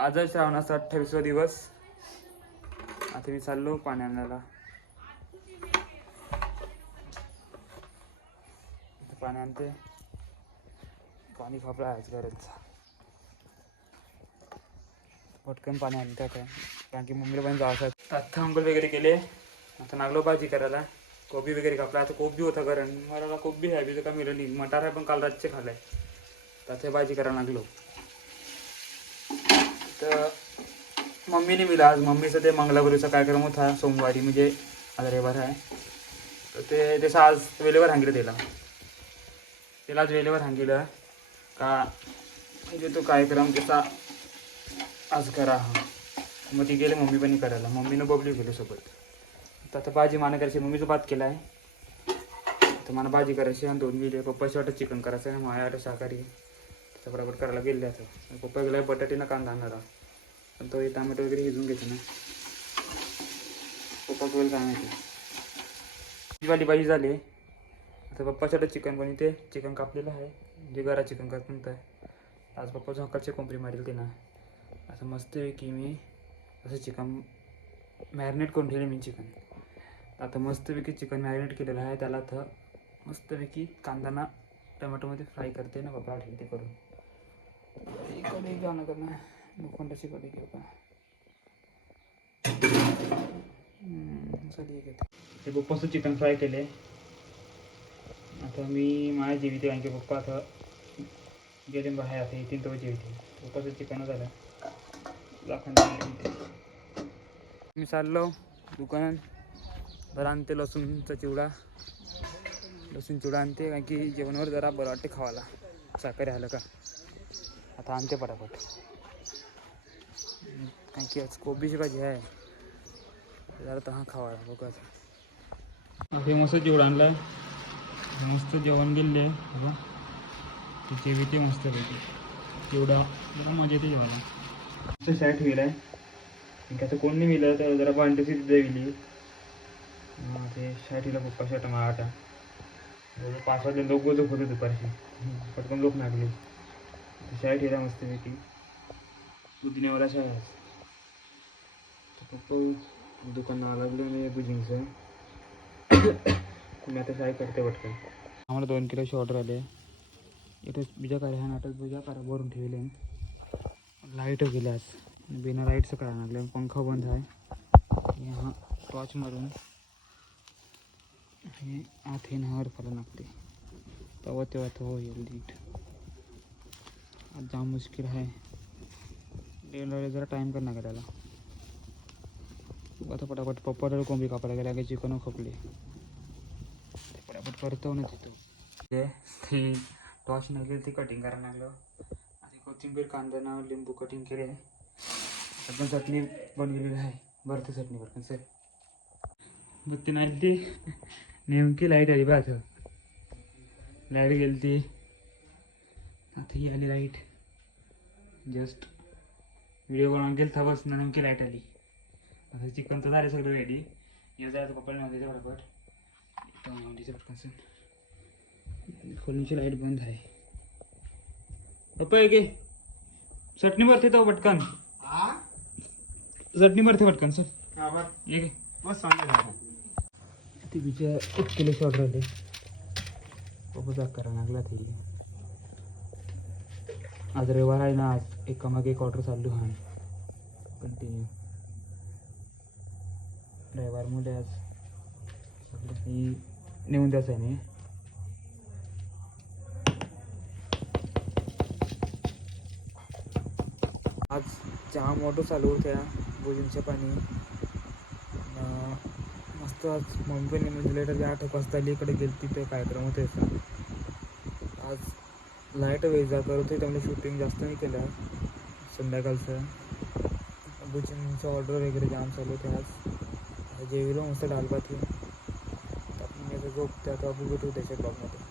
आजच श्रावणाचा अठ्ठावीसवा दिवस. आता मी चाललो पाणी आणायला. पाणी आणते. पाणी खापला आहेच गरजचा पटकन पाणी आणतात काय कारण की मम्मीला पण जावं असं आता अंघोळ वगैरे केले. आता लागलो भाजी करायला. कोबी वगैरे कापला. आता कोबी होता कारण मला कोबी आहे. बिजं का मिळाली मटार आहे पण काल रातचे खाल्लाय. तर भाजी करायला लागलो. तर मम्मीने मिला आज मम्मीचं ते मंगलागुरीचा कार्यक्रम होता सोमवारी म्हणजे आज रविवार आहे. तर ते तसं आज वेळेवर सांगितलं त्याला. त्याला आज वेळेवर सांगितलं का म्हणजे तो कार्यक्रम त्याचा आज करा हा. मग ती गेले मम्मी पण करायला. मम्मीनं बबली गेले सोबत. तर आता भाजी माना करायची मम्मीचं भात केला आहे तर मला भाजी करायची आणि दोन गेले पप्पाशी वाटत चिकन करायचं आहे. माझ्या वाटत शाकाहारी. त्याच्या बरोबर करायला गेले असं पप्पा गेला बटाटेनं कांदा आणणार पण तो हे टॅमॅटो वगैरे भिजून घेतो ना. पप्पा गेल काय माहिती. वाली भाजी झाली. आता पप्पाच्या चिकन पण इथे चिकन कापलेलं आहे. जे घरा चिकन करत आहे. आज पप्पाचं हक्काचे कोंबडी मारेल ते ना असं मस्तपैकी मी असं चिकन मॅरिनेट करून ठेवले मी चिकन आता मस्तपैकी चिकन मॅरिनेट केलेलं आहे. त्याला तर मस्तपैकी कांदाना टोमॅटोमध्ये फ्राय करते ना बाबा ठेवते करून. का? हम्म, चल ये घेते. हे पप्पाचं चिकन फ्राय केले. आता मी माझ्या जेविते कारण की पप्पा आता गेले बाहेर आता येतील तेव्हा जेवते पप्पाचं चिकन झालं लाखांना मी चाललो दुकानात. जरा आणते लसूणचा चिवडा. लसूण चिवडा आणते कारण की जेवणावर जरा बरं वाटते खावायला. साखर आलं का? आता आणते पटापट. कारण की आज कोबीची भाजी आहे. जरा तहा खावायला बघू आता. हे मस्त जेवढं आणलं मस्त जेवण गेले बघा. ते जेविते मस्त पैकी. जेवढा जरा मजा येते जेवायला. मस्त सॅट होईल आहे. आता कोण नाही मिळलं तर जरा भांडीची दिली ते शाटीला पप्पा शर्ट जवळ पाच वाजले लोक झोप होते दुपारची. पटकन लोक लागले. शाळेत ठेवला मस्तपैकी बुद्धीनेवाला शाळा तर पप्पा दुकानाला लागलो मी बुजिंगचं तुम्ही आता शाळेत करते पटकन. आम्हाला दोन किलोची ऑर्डर आले इथे बिजा काय ह्या नाटक बिजा करा भरून ठेवले लाइट गेले आज. बिना लाईटचं काय लागलं पंखा बंद आहे. हा टॉर्च मारून हे आत हे नहावर फला लागते. तेव्हा तेव्हा तो होईल लीट जाम मुश्किल आहे. लेट जरा टाईम कर का त्याला आता पटापट पप्पा तर कोंबडी कापायला गेला की चिकन खपली पटापट करतो ना तिथं. ते ती टॉर्च नाही ती कटिंग करायला लागलो. आणि कोथिंबीर कांद्यानं लिंबू कटिंग केले. आपण चटणी बनवलेली आहे. भरते चटणी बरं सर बत्ती नाही ती. नेमकी लाइट आली बा लाइट गेली ती. आता ही आली लाइट जस्ट व्हिडिओ बनवून गेल था बस नेमकी लाइट आली. आता चिकन तर झालं सगळं रेडी हे जायचं पप्पाला नव्हते बरोबर नव्हतीचं पटकन खोलीची लाइट बंद आहे. पप्पा एक घे. चटणी भरते तो पटकन. चटणी भरते पटकन सर एक घे. ती बिचा एक किलोची ऑर्डर आली पप्पा पॅक करा लागला ती. आज रविवार आहे ना आज एकामाग एक ऑर्डर चालू आहे. कंटिन्यू रविवार मुले आज सगळं ही नेऊन द्यायचं आहे आज जाम ऑटो चालू होत्या भोजनच्या पाणी. अं, मस्त आज मम्मी पण म्हणजे लेटर आठ वाजता इकडे गेली तिथे कार्यक्रम होते आज लाईट वेजा करत होते त्यामुळे शूटिंग जास्त नाही केलं संध्याकाळचं भोजनचं ऑर्डर वगैरह जाम चालू थे आज जेविलो मस्त डाल भात घेऊन तो अभी भी बघू त्याच्या ब्लॉगमध्ये